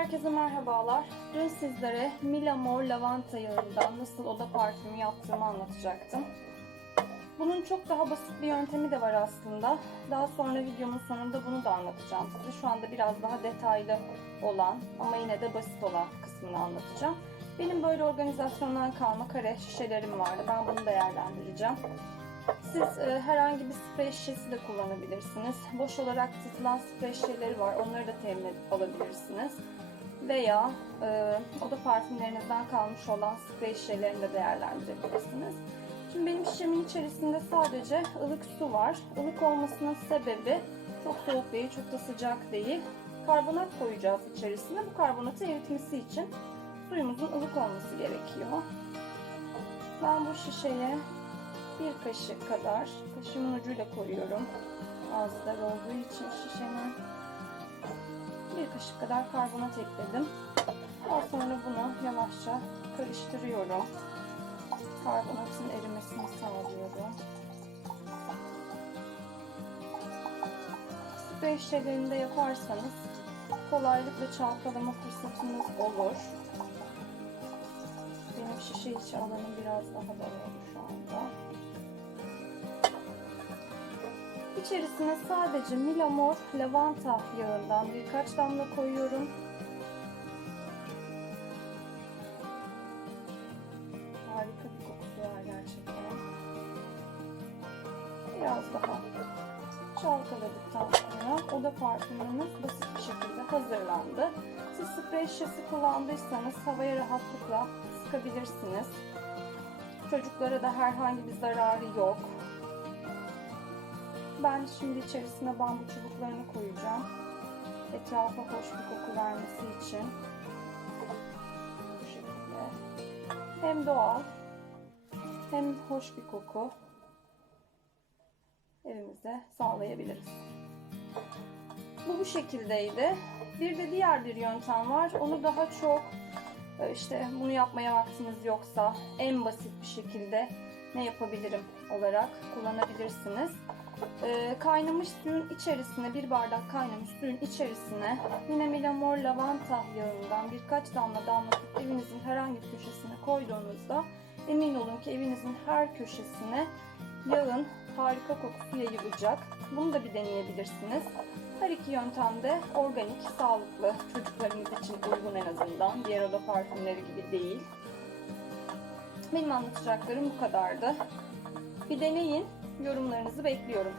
Herkese merhabalar. Dün sizlere Mila Mor lavanta yağından nasıl oda parfümü yaptığımı anlatacaktım. Bunun çok daha basit bir yöntemi de var aslında. Daha sonra videomun sonunda bunu da anlatacağım size. Şu anda biraz daha detaylı olan ama yine de basit olan kısmını anlatacağım. Benim böyle organizasyondan kalma kare şişelerim vardı. Ben bunu değerlendireceğim. Siz e, herhangi bir sprey şişesi de kullanabilirsiniz. Boş olarak tutulan sprey şişeleri var. Onları da temin alabilirsiniz. Veya e, oda parfümlerinizden kalmış olan sprey şişelerini de değerlendirebilirsiniz. Şimdi benim şişemin içerisinde sadece ılık su var. Ilık olmasının sebebi çok soğuk değil, çok da sıcak değil. Karbonat koyacağız içerisine. Bu karbonatı eritmesi için suyumuzun ılık olması gerekiyor. Ben bu şişeye bir kaşık kadar kaşığımın ucuyla koyuyorum. Ağzı dar olduğu için şişenin kaşık kadar karbonat ekledim. Daha sonra bunu yavaşça karıştırıyorum. Karbonatın erimesini sağlıyorum. Sprey şişelerinde yaparsanız kolaylıkla çalkalama fırsatınız olur. Benim şişe içi alanım biraz daha dar oldu şu anda. İçerisine sadece Milamor lavanta yağından birkaç damla koyuyorum. Harika bir kokusu var gerçekten. Biraz daha çalkaladıktan sonra oda parfümümüz basit bir şekilde hazırlandı. Siz sprey şişesi kullandıysanız havaya rahatlıkla sıkabilirsiniz. Çocuklara da herhangi bir zararı yok. Ben şimdi içerisine bambu çubuklarını koyacağım. Etrafa hoş bir koku vermesi için. Bu şekilde. Hem doğal hem hoş bir koku evimizde sağlayabiliriz. Bu bu şekildeydi. Bir de diğer bir yöntem var. Onu daha çok e, işte bunu yapmaya vaktiniz yoksa en basit bir şekilde ne yapabilirim olarak kullanabilirsiniz. Ee, kaynamış suyun içerisine bir bardak kaynamış suyun içerisine yine milamor lavanta yağından birkaç damla damlatıp evinizin herhangi bir köşesine koyduğunuzda emin olun ki evinizin her köşesine yağın harika kokusu yayılacak. Bunu da bir deneyebilirsiniz. Her iki yöntem de organik, sağlıklı, çocuklarınız için uygun en azından. Diğer oda parfümleri gibi değil. Benim anlatacaklarım bu kadardı. Bir deneyin, yorumlarınızı bekliyorum.